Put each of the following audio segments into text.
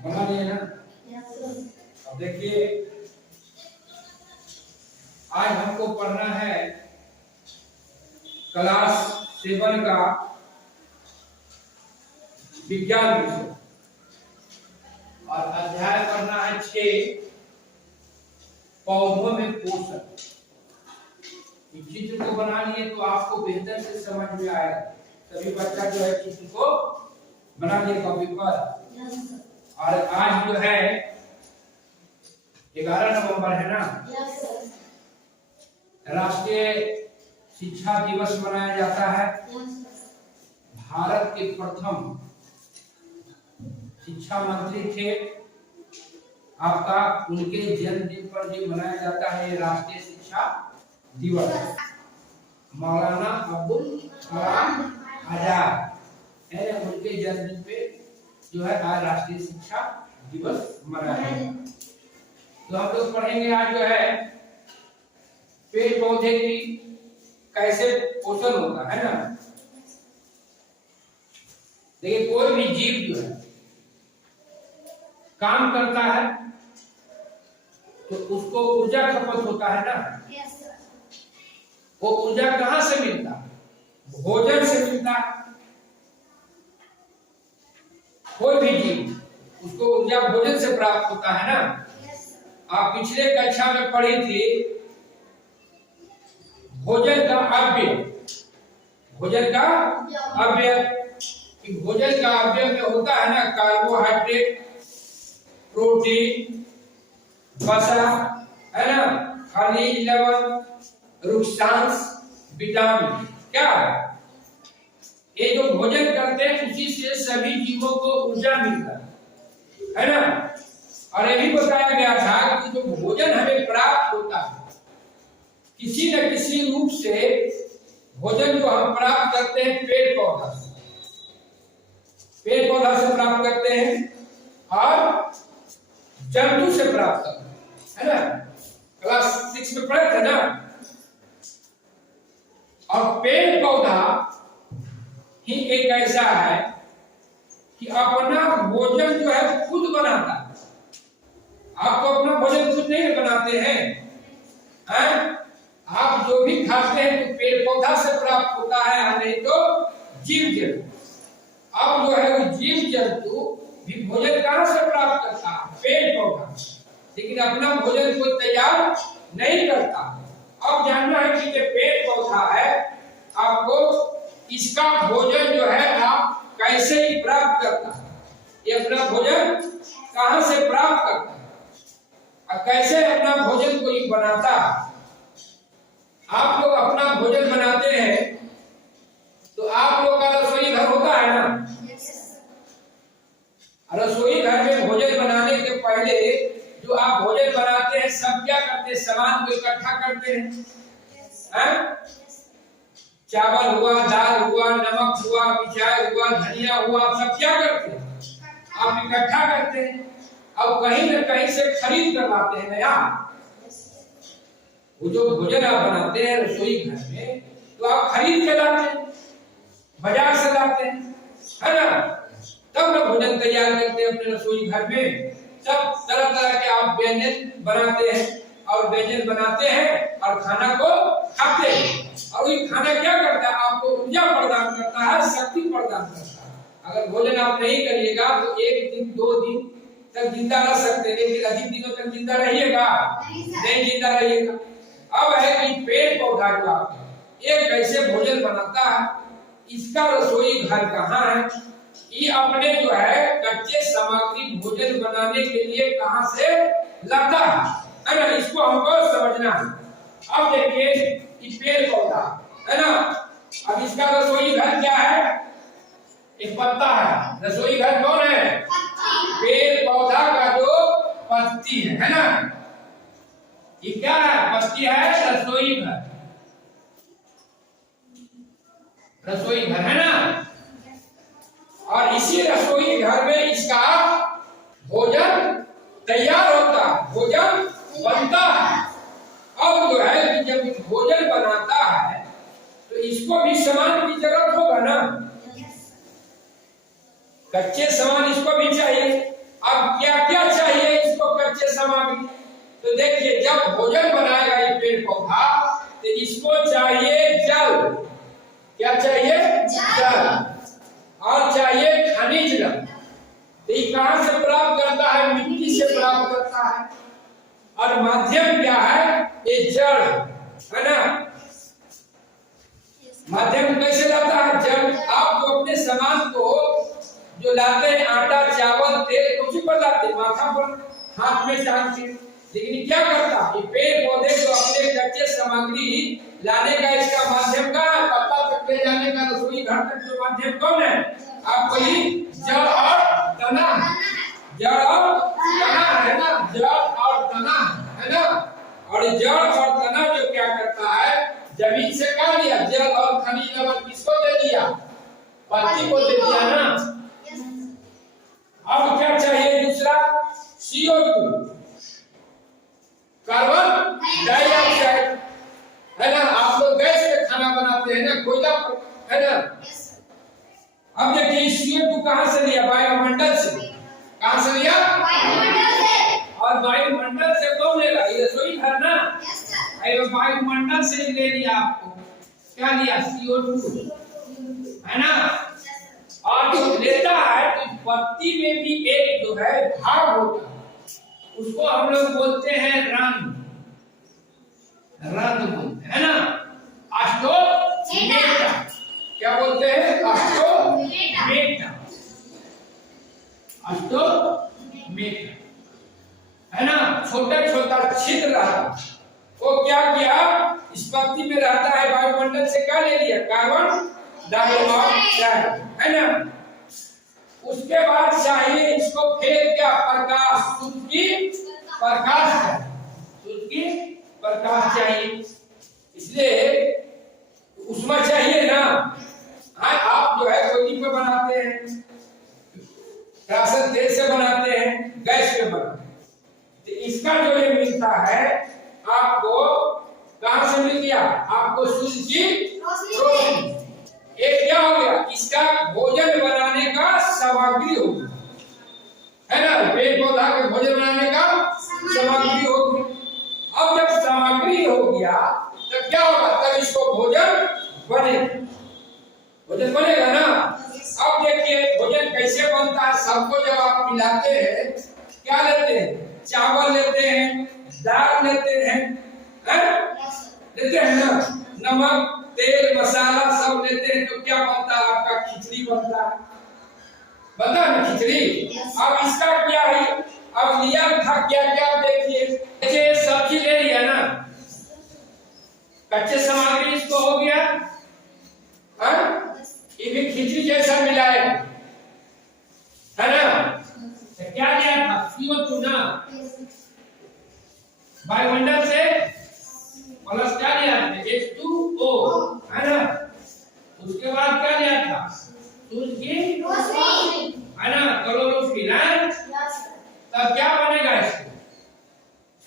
बना लिए ना। अब देखिए आज हमको पढ़ना है क्लास 7 का विज्ञान विषय और अध्याय पढ़ना है 6 पौधों में पोषक। इस चित्र को बना लिए तो आपको बेहतर से समझ में आएगा। सभी बच्चा जो है चित्र को बना लिए कॉपी पर। और आज जो है 11 नवंबर है ना, राष्ट्रीय शिक्षा दिवस मनाया जाता है। भारत के प्रथम शिक्षा मंत्री थे आपका, उनके जन्मदिन पर जो मनाया जाता है राष्ट्रीय शिक्षा दिवस। मौलाना अब्दुल कलाम आजाद है, उनके जन्मदिन पे जो है आज राष्ट्रीय शिक्षा दिवस मनाया है। तो हम लोग पढ़ेंगे आज जो है पेड़ पौधे की कैसे पोषण होता है ना। देखिए कोई भी जीव जो है काम करता है तो उसको ऊर्जा खपत होता है ना। वो ऊर्जा कहां से मिलता है? भोजन से मिलता है। कोई भी जीव उसको ऊर्जा भोजन से प्राप्त होता है ना। आप पिछले कक्षा में पढ़ी थी भोजन का अव्यय, भोजन का अव्यय कि भोजन का अव्यय में होता है ना कार्बोहाइड्रेट, प्रोटीन, वसा है ना, खनिज लवण, रुक्षांश, विटामिन। क्या ये जो भोजन करते हैं उसी से सभी जीवों को ऊर्जा मिलता है ना। और ये भी बताया गया था कि जो भोजन हमें प्राप्त होता है किसी न किसी रूप से, भोजन को हम प्राप्त करते हैं पेड़ पौधा से, पेड़ पौधा से प्राप्त करते हैं और जंतु से प्राप्त करते हैं, है ना। क्लास 6 में पढ़े थे ना। और पेड़ पौधा ही एक ऐसा है कि अपना भोजन जो है खुद बनाता है। आप तो अपना भोजन खुद नहीं बनाते हैं? आप जो भी खाते हैं तो पेड़ पौधा से प्राप्त होता है, नहीं तो जीव जंतु। अब जो है वो जीव जंतु भी भोजन कहां से प्राप्त करता है? पेड़ पौधा। लेकिन अपना भोजन कोई तैयार नहीं करता। अब जानना है कि ये पेड़ पौधा है, आपको इसका भोजन जो है आप कैसे ही प्राप्त करता है? ये अपना भोजन कहां से प्राप्त करता है और कैसे अपना भोजन को ही बनाता है? आप लोग अपना भोजन बनाते हैं तो आप लोग का रसोई घर होता है ना। रसोई घर में भोजन बनाने के पहले जो आप भोजन बनाते हैं सब क्या करते हैं? सामान को इकट्ठा करते हैं। चावल हुआ, दाल हुआ, नमक हुआ, मिर्चाई हुआ, धनिया हुआ, सब क्या करते हैं? आप इकट्ठा करते हैं और कहीं न कहीं से खरीद कर लाते हैं नया। वो जो भोजन आप बनाते हैं रसोई घर में तो आप खरीद के लाते हैं, बाजार से लाते हैं, है ना। तब ना भोजन तैयार करते हैं अपने रसोई घर में। सब तरह तरह के आप व्यंजन बनाते हैं और व्यंजन बनाते हैं और खाना को खाते हैं। और ये खाना क्या करता है? आपको ऊर्जा प्रदान करता है, शक्ति प्रदान करता है। अगर भोजन आप नहीं करिएगा तो 1 दिन 2 दिन तक जिंदा रह सकते हैं, लेकिन अधिक दिनों तक जिंदा रहिएगा नहीं जिंदा रहिएगा। अब है कि पेड़ पौधा जो आपका ये कैसे भोजन बनाता है, इसका रसोई घर कहाँ है? ये अपने जो है कच्चे सामग्री भोजन बनाने के लिए कहां से लाता है ना। इसको हमको समझना है। अब देखिए ये पेड़ पौधा है ना, अब इसका रसोई घर क्या है? एक पत्ता है। रसोई घर कौन है? पेड़ पौधा का जो पत्ती है ना। ये क्या है? पत्ती है, रसोई घर। रसोई घर है ना। और इसी रसोई घर में इसका भोजन तैयार होता है, भोजन बनता है। अब जो है कि जब भोजन बनाता है तो इसको भी सामान की जरूरत होगा ना। कच्चे सामान इसको भी चाहिए। अब क्या क्या चाहिए इसको कच्चे सामग्री? तो देखिए, जब भोजन बनाएगा ये पेड़ पौधा तो इसको चाहिए जल। क्या चाहिए? जल। और चाहिए खनिज लवण। तो ये कहां से प्राप्त करता है? मिट्टी से प्राप्त करता है। और माध्यम क्या है? ये जड़ है ना। माध्यम कैसे लाता है? जड़। आप जो अपने सामान को जो लाते हैं, आटा, चावल, तेल, कुछ पर लाते हैं, माथा पर, हाथ में टांग के, लेकिन क्या करता है? ये पेड़ पौधे जो अपने कच्चे सामग्री लाने का इसका माध्यम का पत्ता तक ले जाने का, रसोई घर तक जो माध्यम कौन है? आपको ही जड़ और तना। जड़ और तना है ना, जड़ और तना है ना। और जड़ और तना जो क्या करता है? जमीन से क्या लिया? जल और खनिज लवण किसको दे दिया? पत्ती को दे दिया ना। अब क्या चाहिए? दूसरा CO2, कार्बन डाइऑक्साइड है ना। आप लोग गैस पे खाना बनाते हैं ना, कोयला पर, है ना। अब देखिए CO2 कहां से लिया? वायुमंडल से। कहां से लिया? वायुमंडल से। और वायुमंडल से कौन लेगा? ये रसोई घर ना। वायुमंडल से ले लिया। आपको क्या लिया? CO2 है ना। और जो लेता है तो पत्ती में भी एक जो है भाग होता है, उसको हम लोग बोलते हैं रंध्र। रंध्र बोलते हैं ना, ऑस्टोमेटा। क्या बोलते हैं? ऑस्टोमेटा। ऑस्टोमेटा है ना। छोटा छोटा छिद्र रहता, वो क्या किया? इस पत्ती में रहता है, वायुमंडल से क्या ले लिया? कार्बन डाइऑक्साइड है ना। उसके बाद चाहिए इसको फिर क्या? प्रकाश, सूर्य की प्रकाश है। सूर्य की प्रकाश चाहिए, इसलिए उष्मा चाहिए ना। हाँ, आप जो है कोयले पे बनाते हैं, राशन तेल से बनाते हैं, गैस पे बनाते हैं, तो इसका जो ये मिलता है आपको कहां से मिल गया? आपको सूर्य की रोशनी। एक क्या हो गया? इसका भोजन बनाने का सामग्री हो गया, है ना। पेड़ पौधा के भोजन बनाने का सामग्री हो गया। अब जब सामग्री हो गया तो क्या होगा? तब इसको भोजन बनेगा। भोजन बनेगा ना। अब देखिए भोजन कैसे बनता है। सबको जब आप मिलाते हैं, क्या लेते हैं? चावल लेते हैं, दाल लेते हैं, लेते हैं ना, नमक, तेल, मसाला सब लेते हैं, तो क्या बनता है? आपका खिचड़ी बनता है। बनता है ना खिचड़ी। अब इसका क्या है? अब लिया था क्या क्या? देखिए सब्जी ले लिया ना, कच्चे सामग्री इसको हो गया, ये भी खिचड़ी जैसा मिलाए, है ना। तो क्या लिया था? CO2 ना, वायुमंडल से, प्लस क्या लिया था? H2O है ना। उसके बाद क्या लिया था? सूर्य की रोशनी है ना, क्लोरोफिल है। तब क्या बनेगा? इसको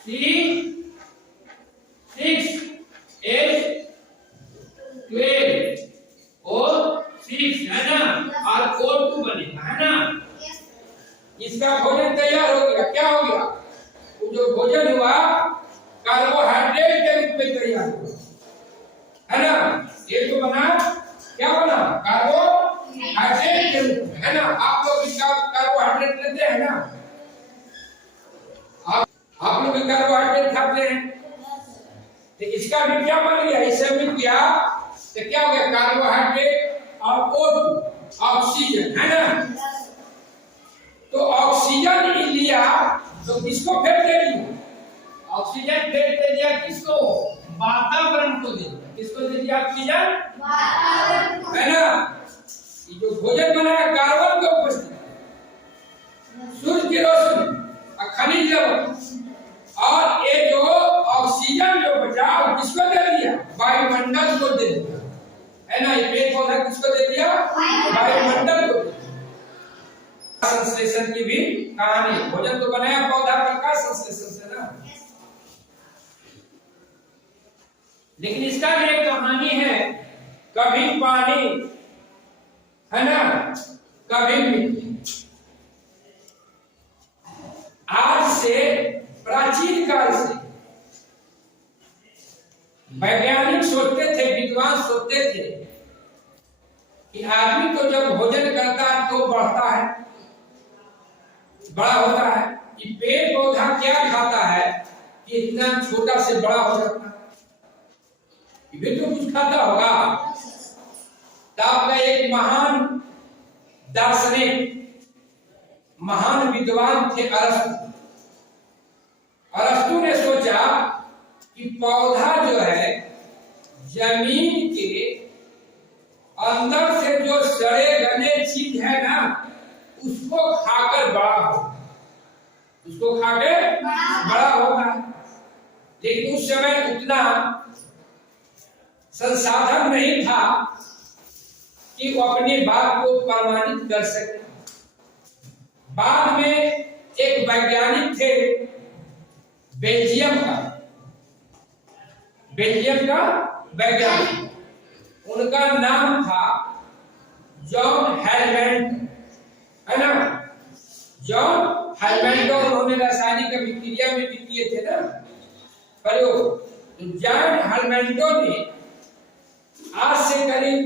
C6H12O6 है ना, और O2 बनेगा, है ना। इसका भोजन तैयार हो गया। क्या हो गया? वो जो भोजन हुआ कार्बोहाइड्रेट के रूप में तैयार हुआ, है ना। ये तो बना, क्या बना? कार्बोहाइड्रेट के रूप में, है ना। आप लोग इसका कार्बोहाइड्रेट लेते हैं ना, आप लोग कार्बोहाइड्रेट खाते हैं, तो इसका भी क्या बन गया? इससे मिल गया तो क्या हो गया? कार्बोहाइड्रेट और O2 ऑक्सीजन, है ना। तो ऑक्सीजन ही लिया तो किसको फेंक दे दिया? ऑक्सीजन फेंक दे दिया किसको? वातावरण को दे दिया। किसको दे दिया? ऑक्सीजन वातावरण को, है ना। ये जो भोजन बना है कार्बन के उपस्थिति, सूर्य की रोशनी और खनिज लवण, और ये जो ऑक्सीजन जो बचा किसको दे दिया? वायुमंडल को दे दिया, है ना। ये पेड़ पौधा किसको दे दिया? वायुमंडल को। संश्लेषण की भी कहानी, भोजन तो बनाया पौधा का संश्लेषण से ना। लेकिन इसका भी एक कहानी है, कभी पानी, है ना, कभी मिट्टी। कि आदमी तो जब भोजन करता है तो बढ़ता है, बड़ा होता है। कि पेड़ पौधा क्या खाता है कि इतना छोटा से बड़ा हो जाता है, ये तो कुछ खाता होगा। तब का एक महान दार्शनिक, महान विद्वान थे अरस्तु। अरस्तु ने सोचा कि पौधा जो है जमीन के अंदर से जो सड़े गले चीज है ना, उसको खाकर बड़ा हो, उसको खाकर बड़ा होगा। लेकिन उस समय उतना संसाधन नहीं था कि वो अपनी बात को प्रमाणित कर सके। बाद में एक वैज्ञानिक थे बेल्जियम का वैज्ञानिक, उनका नाम था जॉन हेलमेंट, है ना, जॉन हेलमेंट। उन्होंने रासायनिक अभिक्रिया में भी किए थे ना प्रयोग। तो जॉन हेलमेंटो ने आज से करीब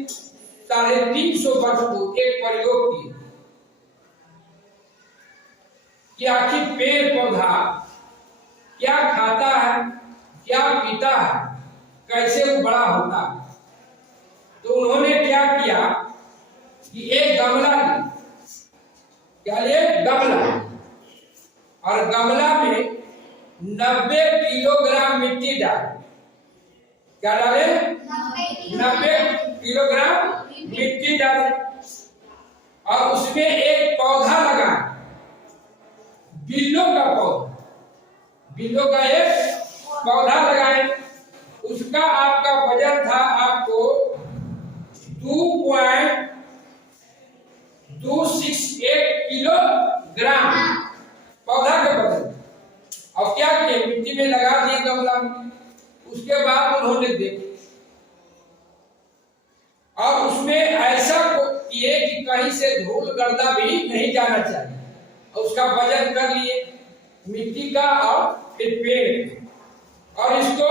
350 वर्ष को एक प्रयोग किया कि आखिर पेड़ पौधा क्या खाता है, क्या पीता है, कैसे वो बड़ा होता है। तो उन्होंने क्या किया कि एक गमला लिया, क्या लिए, गमला, और गमला में 90 किलोग्राम मिट्टी डाले। क्या डाले, 90 किलोग्राम मिट्टी डाले, और उसमें एक पौधा लगा, बिल्लों का पौधा, बिल्लों का एक पौधा लगाए। उसका आपका वजन था आपको 2.268 किलोग्राम पौधा का वजन। और क्या किए, मिट्टी में लगा दिए गमला में। उसके बाद उन्होंने देखा और उसमें ऐसा किए कि कहीं से धूल गर्दा भी नहीं जाना चाहिए, और उसका वजन कर लिए मिट्टी का और फिर पेड़, और इसको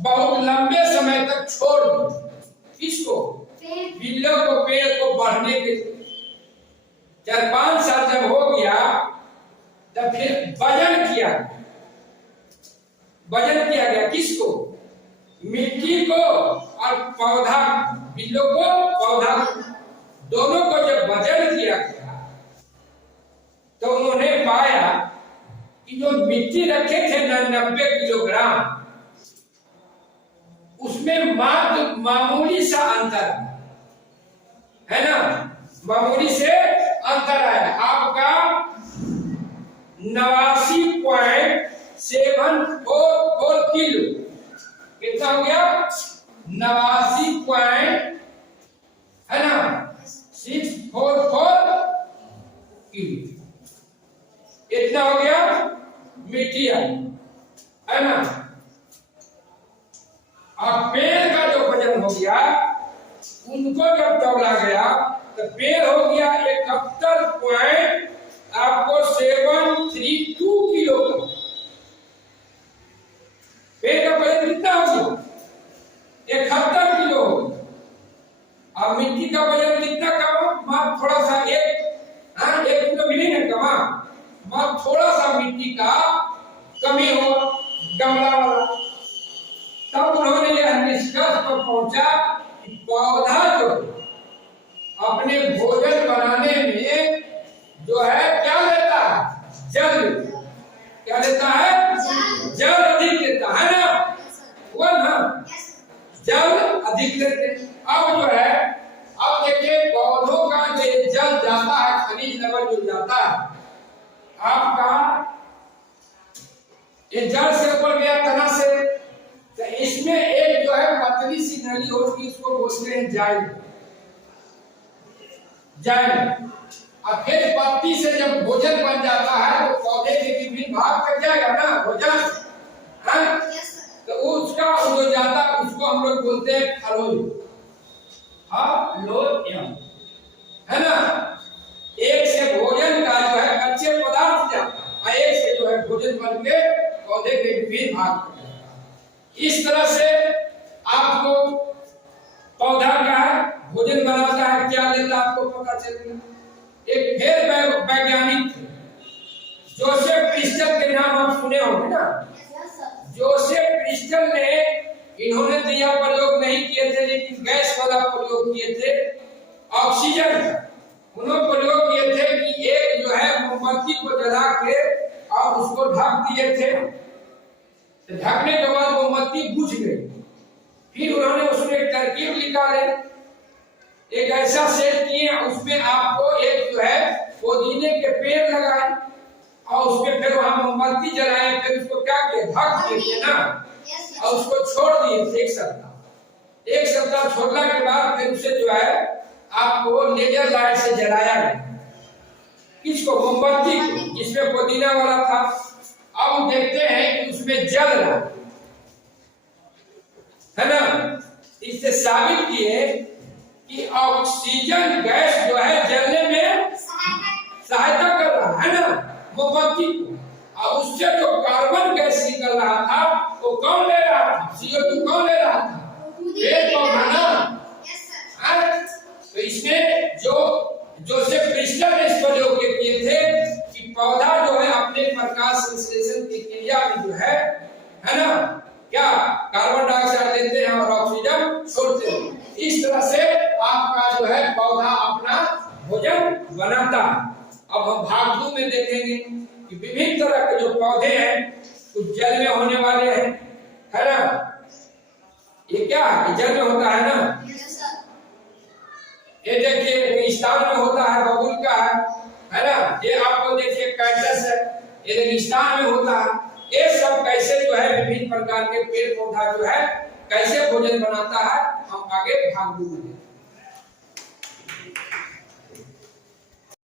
बहुत लंबे समय तक छोड़ दिया। इसको बिल्लों को, पेड़ को बढ़ने के 4-5 साल जब हो गया, तब फिर वजन किया गया। किसको, मिट्टी को और पौधा, बिल्लों को, पौधा, दोनों को जब वजन किया गया तो उन्होंने पाया कि जो मिट्टी रखे थे 90 किलोग्राम, उसमें मात्र मामूली सा अंतर है ना, मामूली से अंतर आया। आपका 89.744 किलो, कितना हो गया, 89 है ना 644 किलो, इतना हो गया मिट्टी, है ना। अब पेड़ का जो वजन हो गया, उनको जब तौला गया तो पेड़ हो गया 71.732 किलो का। पेड़ का वजन कितना हो गया, 71 किलो। अब मिट्टी का वजन कितना कमा, मात्र थोड़ा सा, 1 किलो भी नहीं कमा, मात्र थोड़ा सा मिट्टी का कमी हो गमला वाला। तब उन्होंने यह निष्कर्ष पर पहुंचा कि पौधा जो अपने भोजन बनाने में जो है क्या लेता है, जल। क्या लेता है, जल अधिक लेता है ना, वो ना जल अधिक लेते। अब जो है, अब देखिए पौधों का जो जल जाता है, खनिज लवण जो जाता है आपका, ये जल से ऊपर गया तना से, तो इसमें एक जो है पतली सी नली होती है, इसको बोलते हैं जाइल। और फिर पत्ती से जब भोजन बन जाता है तो पौधे के विभिन्न भाग तक जाएगा ना भोजन, है? तो उसका जो जाता है उसको हम लोग बोलते हैं फलोज, है ना। एक से भोजन का जो है कच्चे पदार्थ जाता है, एक से जो है भोजन बन के पौधे के विभिन्न भाग तक जाता है। इस तरह से आपको पौधा का भोजन बनाता है क्या लेता है आपको पता चलेगा। एक फिर वैज्ञानिक थे, जोसेफ क्रिस्टल के नाम आप सुने होंगे ना। जोसेफ क्रिस्टल ने, इन्होंने दिया प्रयोग नहीं किए थे, लेकिन गैस वाला प्रयोग किए थे, ऑक्सीजन का। उन्होंने प्रयोग किए थे कि एक जो है मोमबत्ती को जला के और उसको ढक दिए थे, ढकने के बाद मोमबत्ती बुझ गई। फिर उन्होंने उसमें एक तरकीब निकाले, एक ऐसा सेट किए, उसमें आपको एक जो है पुदीने के पेड़ लगाए और उसमें फिर वहां मोमबत्ती जलाए, फिर उसको क्या किए, ढक दिए ना, और उसको छोड़ दिए थे 1 सप्ताह। 1 सप्ताह छोड़ने के बाद फिर उसे जो है आपको लेजर लाइट से जलाया गया। किसको, मोमबत्ती को, जिसमें पुदीना वाला था। अब देखते हैं कि उसमें जल रहा है ना। इससे साबित किए कि ऑक्सीजन गैस जो है जलने में सहायता कर रहा है ना मोमबत्ती को, और उससे जो कार्बन गैस निकल रहा था वो कौन ले रहा था, CO2 कौन ले रहा था, पेड़ पौधा ना। तो इसमें जो जोसेफ क्रिस्टल ने इस प्रयोग किए थे कि पौधा जो है अपने प्रकाश संश्लेषण की क्रिया में जो है ना, क्या कार्बन डाइऑक्साइड लेते हैं और ऑक्सीजन छोड़ते हैं। इस तरह से आपका जो है पौधा अपना भोजन बनाता। अब हम भाग 2 में देखेंगे कि विभिन्न तरह के जो पौधे हैं, कुछ जल में होने वाले हैं, है ना। ये क्या है, जल में होता है ना। ये देखिए स्थान में होता है, बबूल का है ना। ये आपको देखिए कैक्टस है, ये रेगिस्तान में होता है। ये सब कैसे जो है विभिन्न प्रकार के पेड़ पौधा जो है कैसे भोजन बनाता है, हम आगे भाग 2 में